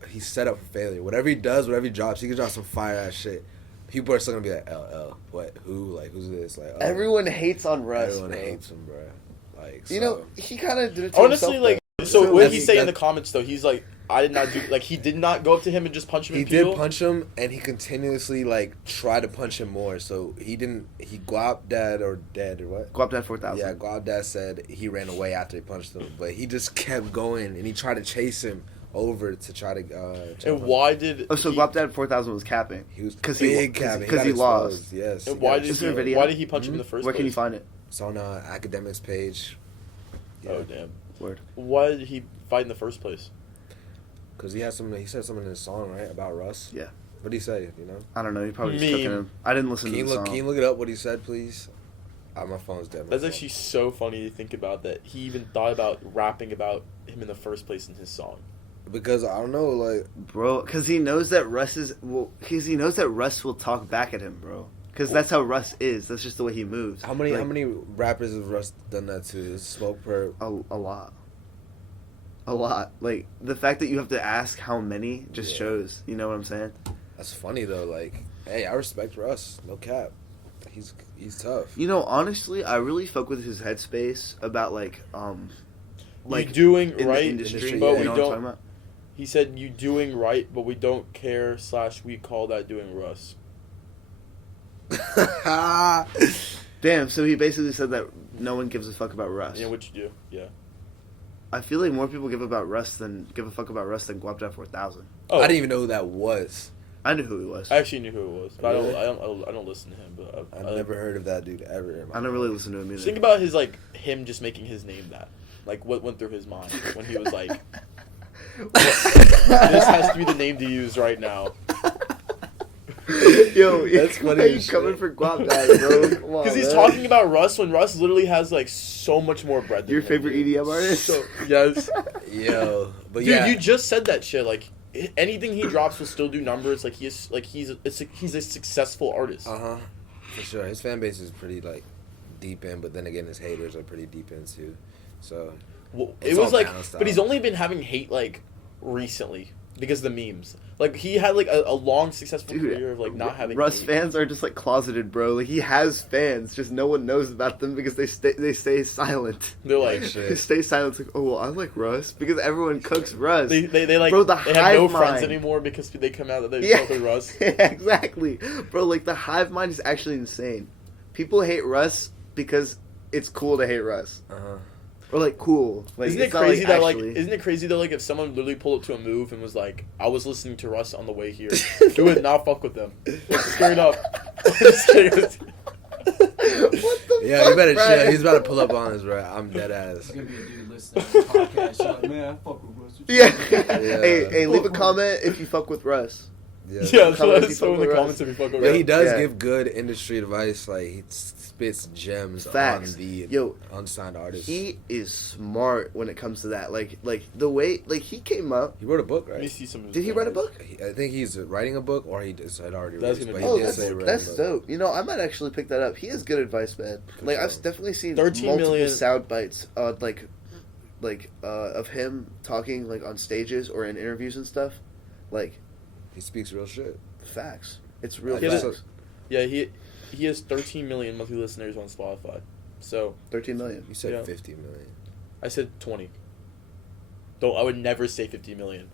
he's set up for failure. Whatever he does, whatever he drops, he can drop some fire-ass shit. People are still going to be like, LL, what, who, like, who's this? Like, everyone hates on Russ, Everyone hates him, bro. Like, you know, he kind of did it to honestly, himself, like, so what did he say in the comments, though? He's like, I did not do, like, he did not go up to him and just punch him in He did punch him, and he continuously, like, tried to punch him more. So he Guapdad or what? Guapdad 4000. Yeah, Guapdad said he ran away after he punched him, but he just kept going, and he tried to chase him over to try to. And why did? Oh, so Guapdad 4000 was capping. He was because he lost. Yes. And why did he punch him in the first place? Where can you find it? It's on Academics page. Yeah. Oh damn. Word. Why did he fight in the first place? Because he said something in his song, right, about Russ. Yeah. What did he say? You know. I don't know. He probably just took him. I didn't listen to the song. Can you look it up? What he said, please. My phone's dead. That's actually so funny to think about that he even thought about rapping about him in the first place in his song. Because I don't know, like, bro, because he knows that Russ will talk back at him, bro. Because that's how Russ is. That's just the way he moves. How many rappers have Russ done that to? Smoke per a lot. A lot. Like, the fact that you have to ask how many just shows. You know what I'm saying? That's funny though. Like, hey, I respect Russ. No cap. He's tough. You know, honestly, I really fuck with his headspace about like you doing in right, the industry, but you we know don't. He said you doing right, but we don't care. / we call that doing Russ. Damn. So he basically said that no one gives a fuck about Russ. Yeah, what you do? Yeah. I feel like more people give a fuck about Russ than Guapdad 4000. Oh, I didn't even know who that was. I knew who he was. I actually knew who it was. But really? I don't listen to him. But I've never heard of that dude ever. I never really listened to him either. Just think about him just making his name that. Like, what went through his mind when he was like, this has to be the name to use right now. Yo, That's funny why are you as coming shit. for Guap Dad, bro? Come on, Because he's man. talking about Russ when Russ literally has like so much more bread than Your him, favorite dude. EDM artist? So, yes. Yo, but Dude, yeah, you just said that shit. Like anything he drops will still do numbers. Like he's a successful artist. For sure. His fan base is pretty like deep in, but then again, his haters are pretty deep in too. So Well, it's it was all like, balanced but he's out. only been having hate like recently because of the memes. Like he had like a long successful career of like not having Russ hate. fans are just like closeted, bro. Like he has fans, just no one knows about them because they stay silent. They're like Shit. They stay silent. It's like, oh well, I like Russ because everyone cooks Russ. they like Bro, the they have no hive friends mind. anymore because they come out that they Yeah, fuck with Russ. exactly, bro. Like the hive mind is actually insane. People hate Russ because it's cool to hate Russ, or like cool. Like Isn't it it's not, crazy that actually- like? Isn't it crazy though? Like if someone literally pulled up to a move and was like, "I was listening to Russ on the way here," who would not fuck with them? Like, straight up. Straight up. What the Yeah, fuck, you better bro? chill. He's about to pull up on us, bro. I'm dead ass. There's gonna be a dude listening to the podcast. You're like, man, I fuck with Russ. Yeah. Yeah. Hey, leave a comment if you fuck with Russ. Yeah, Yeah, so Comment if you that's so in fuck the with comments Russ. if you fuck with But he Russ. does Yeah. give good industry advice. Like he spits gems Facts. on the Yo, unsigned artists. he is smart when it comes to that. Like the way he came up. He wrote a book, Let me right? see some of his Did he write a numbers. book? I think he's writing a book, or he just had already That's released. gonna But be- he Oh, did that's say writing that's a book. dope. You know, I might actually pick that up. He has good advice, man. Like sure. I've definitely seen 13 multiple million. sound bites, of him talking like on stages or in interviews and stuff. Like He speaks real shit. facts. It's real He has facts. Yeah, he has 13 million monthly listeners on Spotify. So 13 million. You said Yeah. 50 million. I said 20. Though I would never say 50 million.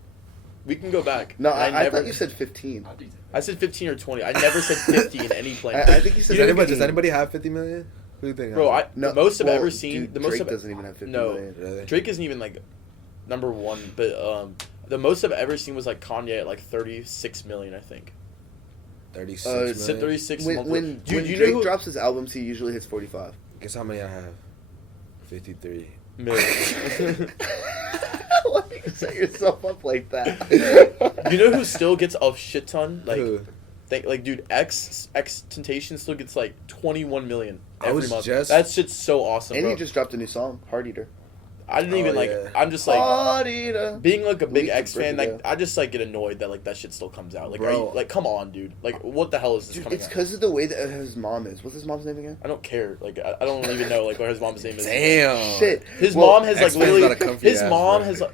We can go back. No, And I never, thought you said 15. I said 15 or 20. I never said 50 in any plan. I think you said Does anybody, 15. does anybody have 50 million? Who do you think? Bro, has it? the most I've well, ever seen. dude, The most Drake I've, doesn't even have 50 no, million. Really? Drake isn't even like number one. But the most I've ever seen was like Kanye at like 36 million, I think. 36 Uh, million. Said 36 When monthly. when, Dude, when you Drake know who, drops his albums, he usually hits 45. Guess how many I have? 53. million. Why do you set yourself up like that? You know who still gets a shit ton? Like, Who? like, dude, X Temptation still gets like 21 million I every was month. just- That shit's so awesome, And bro. he just dropped a new song, Heart Eater. I didn't even Oh, like. yeah. I'm just like Heart Eater. being like a big Leave the X fan. brick Like ago. I just like get annoyed that like that shit still comes out. Like, Bro. are you, like, come on, dude. Like, what the hell is this Dude, coming it's out? because of the way that his mom is. What's his mom's name again? I don't care. Like, I don't even know like what his mom's name is. Damn. Shit. His Well, mom has like X-Fan's literally. not a comfy His ass mom word. has like.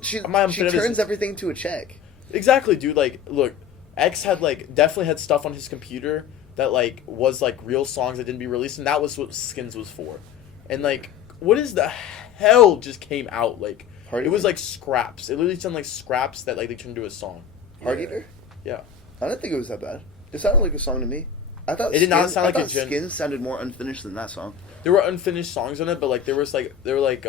She I'm finna turns say- everything to a check. Exactly, dude. Like, look, X had like definitely had stuff on his computer that like was like real songs that didn't be released, and that was what Skins was for. And like, what is the hell just came out? Like, Heart it was Eater? like scraps. It literally sounded like scraps that like they turned into a song. Heart Yeah. Eater? Yeah. I don't think it was that bad. It sounded like a song to me. I thought It did not Skins- sound like I a thought gen- Skins sounded more unfinished than that song. There were unfinished songs on it, but like there were like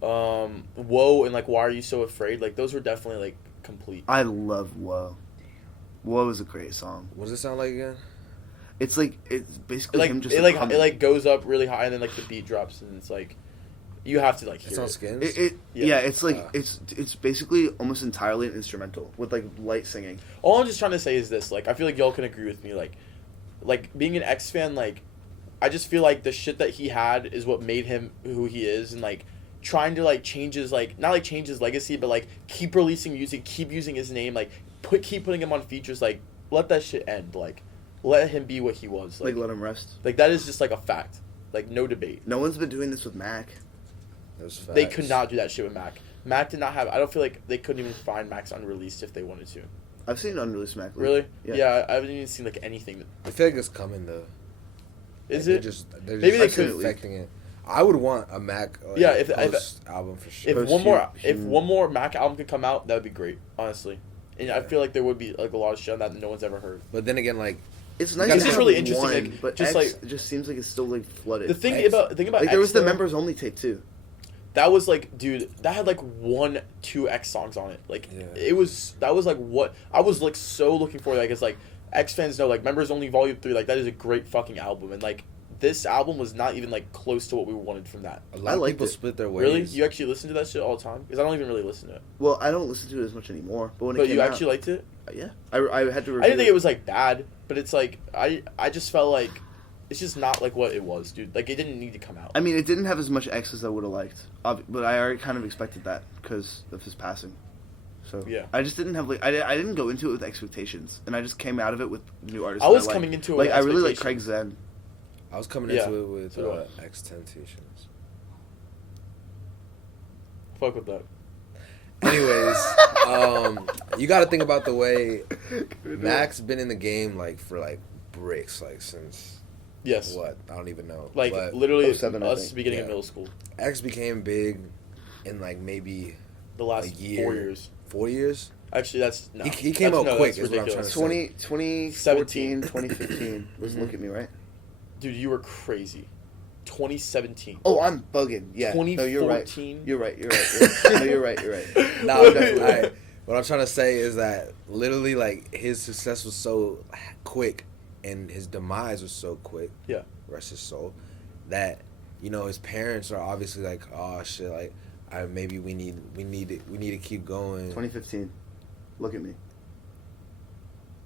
Whoa and like Why Are You So Afraid? Like those were definitely like complete. I love Whoa. Whoa is a great song. What does it sound like again? It's like it's It basically like him just it like humming. it like goes up really high and then like the beat drops and it's like you have to like hear It's on it. Skins? Yeah, Yeah. it's like it's basically almost entirely an instrumental with like light singing. All I'm just trying to say is this, like I feel like y'all can agree with me, like being an X fan, like I just feel like the shit that he had is what made him who he is, and like trying to like change his like not like change his legacy, but like keep releasing music, keep using his name, like keep putting him on features, like let that shit end, like let him be what he was, Like let him rest. like that is just like a fact, like no debate. No one's been doing this with Mac. Those They facts. could not do that shit with Mac. Mac did not have. I don't feel like they couldn't even find Mac's unreleased if they wanted to. I've seen unreleased Mac. Really? Yeah. Yeah, I haven't even seen like anything. I feel like it's coming though. Is Like, it? They're Maybe just they could- perfecting it. I would want a Mac. Like, Yeah, if- album for sure. If Post one more, Hugh- if one more Mac album could come out, that would be great, honestly. And I feel like there would be like a lot of shit on that no one's ever heard. But then again, like It's nice. It's to just have really interesting, one, like, but just X, like- it just seems like it's still like flooded. The thing X- about like X, there was the though, members only tape too. that was like, dude, that had like 1-2 X songs on it. Like Yeah. that was like what I was like so looking for. Like it's like X fans know like members only volume 3. Like that is a great fucking album, and like this album was not even like close to what we wanted from that. A lot I of liked people it. split their ways. Really? You actually listen to that shit all the time? Because I don't even really listen to it. Well, I don't listen to it as much anymore. But when it But came you out, actually liked it? yeah, I had to. I didn't think it was like bad, but it's like I just felt like it's just not like what it was, dude. Like it didn't need to come out. I mean, it didn't have as much X as I would have liked, but I already kind of expected that because of his passing. So Yeah. I just didn't have I didn't go into it with expectations, and I just came out of it with new artists. I was that coming into it like with I really like expectations. Craig Zen. I was coming Yeah, into it with so do I. X-Temptations. Fuck with that. Anyways, you got to think about the way Mac's been in the game like for like bricks like since Yes. what I don't even know. Like but literally 07, I us think. beginning of Yeah. middle school. X became big in like maybe The last a year. 4 years. 4 years. Actually, that's no. He came That's- out no, quick, that's is what I'm ridiculous. trying to 2014, 2015 was Mhm. Look at Me, right? Dude, you were crazy. 2017. Oh, I'm bugging. Yeah, no, you're right. 2014. You're right. You're right. No, you're right. You're right. Nah, definitely. Alright. What I'm trying to say is that literally, like, his success was so quick, and his demise was so quick. Yeah. Rest his soul. That his parents are obviously like, oh shit, like, maybe we need to keep going. 2015. Look at Me.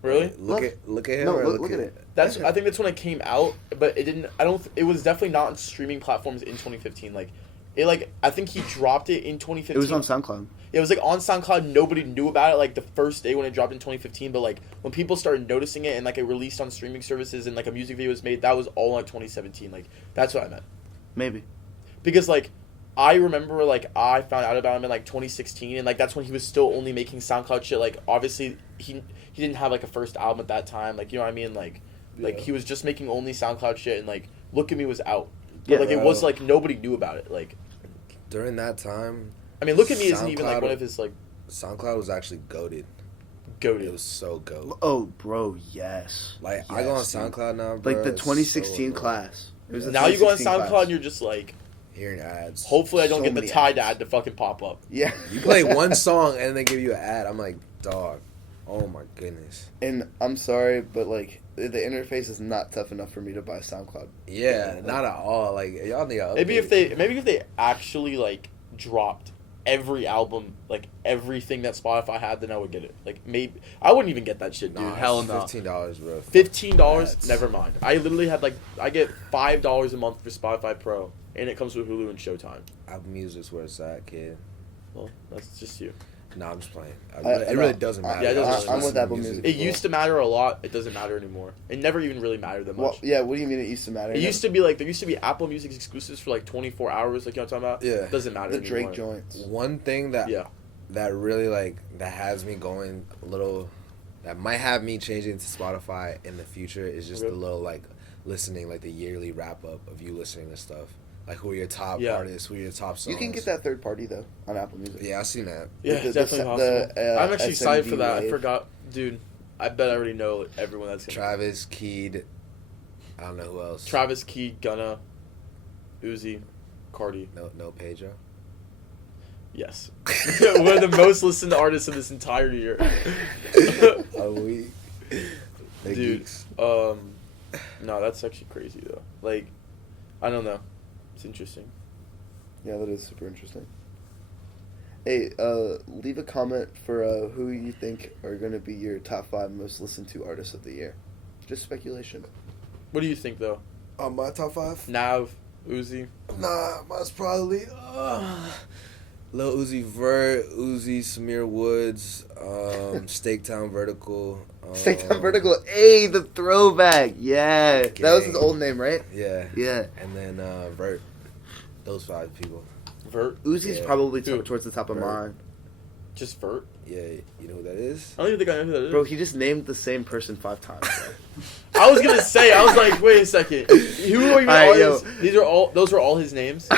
Really? Look at him. No, or look at it. That's Yeah. I think that's when it came out, but it didn't. I don't. It was definitely not on streaming platforms in 2015. Like, it like I think he dropped it in 2015. It was on SoundCloud. It was like on SoundCloud. Nobody knew about it like the first day when it dropped in 2015. But like when people started noticing it and like it released on streaming services and like a music video was made, that was all like 2017. Like that's what I meant. Maybe. Because like I remember like I found out about him in like 2016 and like that's when he was still only making SoundCloud shit. Like obviously he didn't have like a first album at that time. Like you know what I mean? Like he was just making only SoundCloud shit and like Look at Me was out. But Yeah, like it was like nobody knew about it. Like During that time, I mean Look at Me isn't even like SoundCloud- one of his like SoundCloud was actually goated. goated. It was so goat. Oh, bro, yes. Like I go on Yes, dude. SoundCloud now, bro. Like the it's 2016 so class. It was the Now you go on 2016 SoundCloud class. and you're just like, hearing ads. hopefully I don't So get the many Tide ads. ad to fucking pop up. Yeah. You play one song and they give you an ad. I'm like, dog. Oh my goodness. And I'm sorry, but like the interface is not tough enough for me to buy SoundCloud. Yeah, not at all. Like y'all need to Maybe update. if they actually like dropped every album, like everything that Spotify had, then I would get it. Like maybe I wouldn't even get that shit, dude. Nah, Hell it's no. $15, bro. $15? That's- Never mind. I literally had like I get $5 a month for Spotify Pro, and it comes with Hulu and Showtime. Apple Music's where it's at, kid. Well, that's just you. Nah, I'm just playing. I It really doesn't matter. Yeah, it doesn't I just really I'm with listen to Apple Music. It used to matter a lot. It doesn't matter anymore. It never even really mattered that much. Well, yeah, what do you mean it used to matter? It used to be like there used to be Apple Music exclusives for like 24 hours, like you know what I'm talking about. Yeah. Doesn't matter the anymore. Drake joints. One thing that Yeah. that really like that has me going a little, that might have me changing to Spotify in the future is just Okay. the little like listening, like the yearly wrap up of you listening to stuff. Like who are your top Yeah. artists? Who are your top songs? You can get that third party though on Apple Music. Yeah, I've seen that. Yeah, The- it's the- definitely the, possible. I'm actually excited for that. I SMV forgot, dude. I bet I already know everyone that's gonna. Travis, Keed, I don't know who else. Travis, Key, Gunna, Uzi, Carti. No PaidDro. Yes, one of the most listened to artists of this entire year. Are we? They Dude, geeks. no, that's actually crazy though. Like, I don't know. It's interesting. Yeah, that is super interesting. Hey, leave a comment for who you think are going to be your top 5 most listened to artists of the year. Just speculation. What do you think though? My top 5? Nav, Uzi. Nah, mine's probably Lil Uzi Vert, Uzi, Samir Woods, Steaktown Vertical. Steakdown Vertical. Hey, the throwback. Yeah. That was his Gang. old name, right? Yeah. Yeah. And then Vert. Those 5 people. Vert. Uzi's Yeah. probably Who? towards the top of Vert. mine. Just Vert. Yeah, you know who that is? I don't even think I know who that is. Bro, he just named the same person 5 times, bro. I was gonna say. I was like, wait a second. Who are even Alright, artists? yo. These are all. Those are all his names.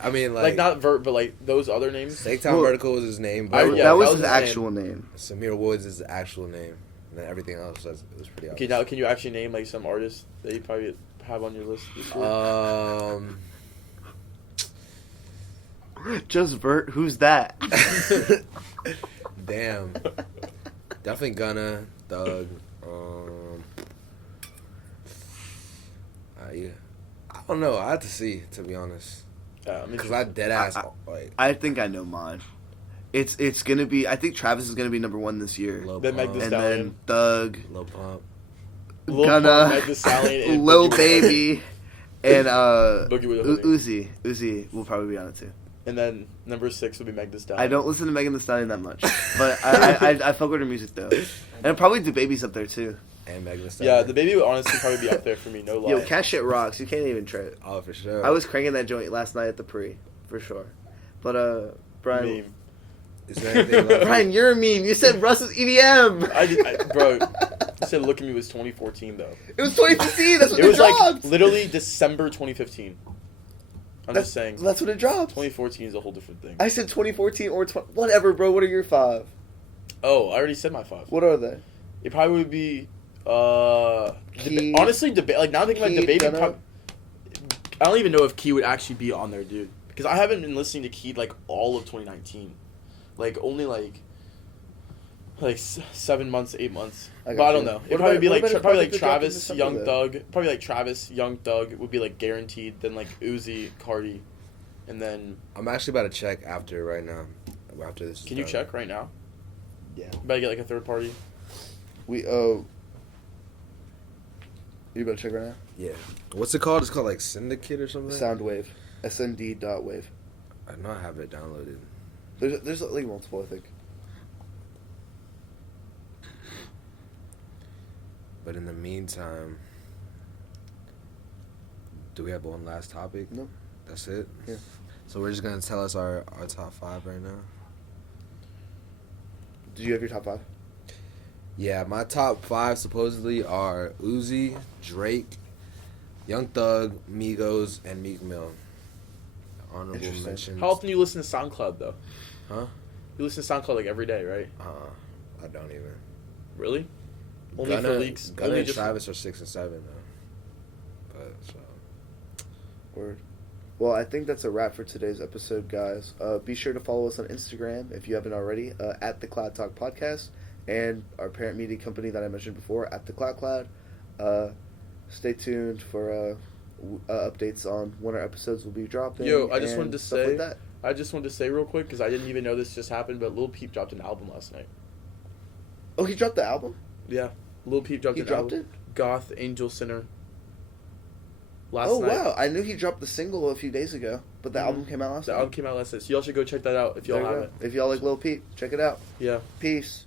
I mean, Like not Vert, but like those other names. Steaktown Well, Vertical was his name, I- but yeah, that was that his was his name. actual name. Samir Woods is the actual name. And then everything else was pretty Okay, obvious. now can you actually name like some artists that you probably have on your list this year? Just Vert, who's that? Damn. Definitely Gunna, Thug. Yeah. don't know. I have to see, to be honest. Because I dead ass like. I think I know mine. It's gonna be. I think Travis is gonna be number one this year. Then Meg the and Stallion. then Thug, Lil Pump. Lil Gunna, Pump, Meg the Stallion, and Lil Boogie with Baby, and Boogie with a hoodie. Uzi will probably be on it too. And then number 6 would be Meg the Stallion. I don't listen to Megan the Stallion that much, but I fuck with her music though, and probably the Baby's up there too. And Megan the Stallion. Yeah, the Baby would honestly probably be up there for me. No lie. Yo, Cash Shit rocks. You can't even trip. Oh, for sure. I was cranking that joint last night at the pre, for sure. But Brian, Meme. Is there anything left? Brian, you're a meme. You said Russ is EDM. Bro, you said Look at Me was 2014 though. It was 2015. That's what It was dropped. like literally December 2015. I'm just saying. That's what it dropped. 2014 is a whole different thing. I said 2014 or whatever, bro. What are your 5? Oh, I already said my 5. What are they? It probably would be Key, honestly debate. Like now thinking about Key, debate, Gunna. I don't even know if Key would actually be on there, dude. Because I haven't been listening to Key like all of 2019, like only like 7 months, 8 months. I But I don't you. know. What It'd probably about- be what like about if probably like Project dropped in Travis, December, Young though? Thug. Probably like Travis, Young Thug would be like guaranteed. Then like Uzi, Carti, and then I'm actually about to check after right now. After this. can you check right now? Yeah. About to get like a third party. You better check right now. Yeah. What's it called? It's called like Syndicate or something. Soundwave. SND.wave. I know I have it downloaded. There's like multiple, I think. But in the meantime, do we have one last topic? No. That's it? Yeah. So we're just going to tell us our top 5 right now? Did you have your top 5? Yeah, my top 5 supposedly are Uzi, Drake, Young Thug, Migos, and Meek Mill. Honorable Interesting. mentions. How often do you listen to SoundCloud though? Huh? You listen to SoundCloud like every day, right? I don't even. Really? Only for leaks. Gunna Only and just Travis are 6 and 7 though. But so. Word. Well, I think that's a wrap for today's episode, guys. Be sure to follow us on Instagram if you haven't already, at the Cloud Talk Podcast, and our parent media company that I mentioned before, at the Clout Cloud. Stay tuned for updates on when our episodes will be dropping. Yo, I just and wanted to stuff say, like that. I just wanted to say real quick because I didn't even know this just happened, but Lil Peep dropped an album last night. Oh, he dropped the album? Yeah, Lil Peep dropped He an dropped album. it? Goth Angel Sinner. Last Oh, night. wow. I knew he dropped the single a few days ago, but the album came out last The night. album came out last night, so y'all should go check that out if y'all There you haven't. go. If y'all like Lil Peep, check it out. Yeah. Peace.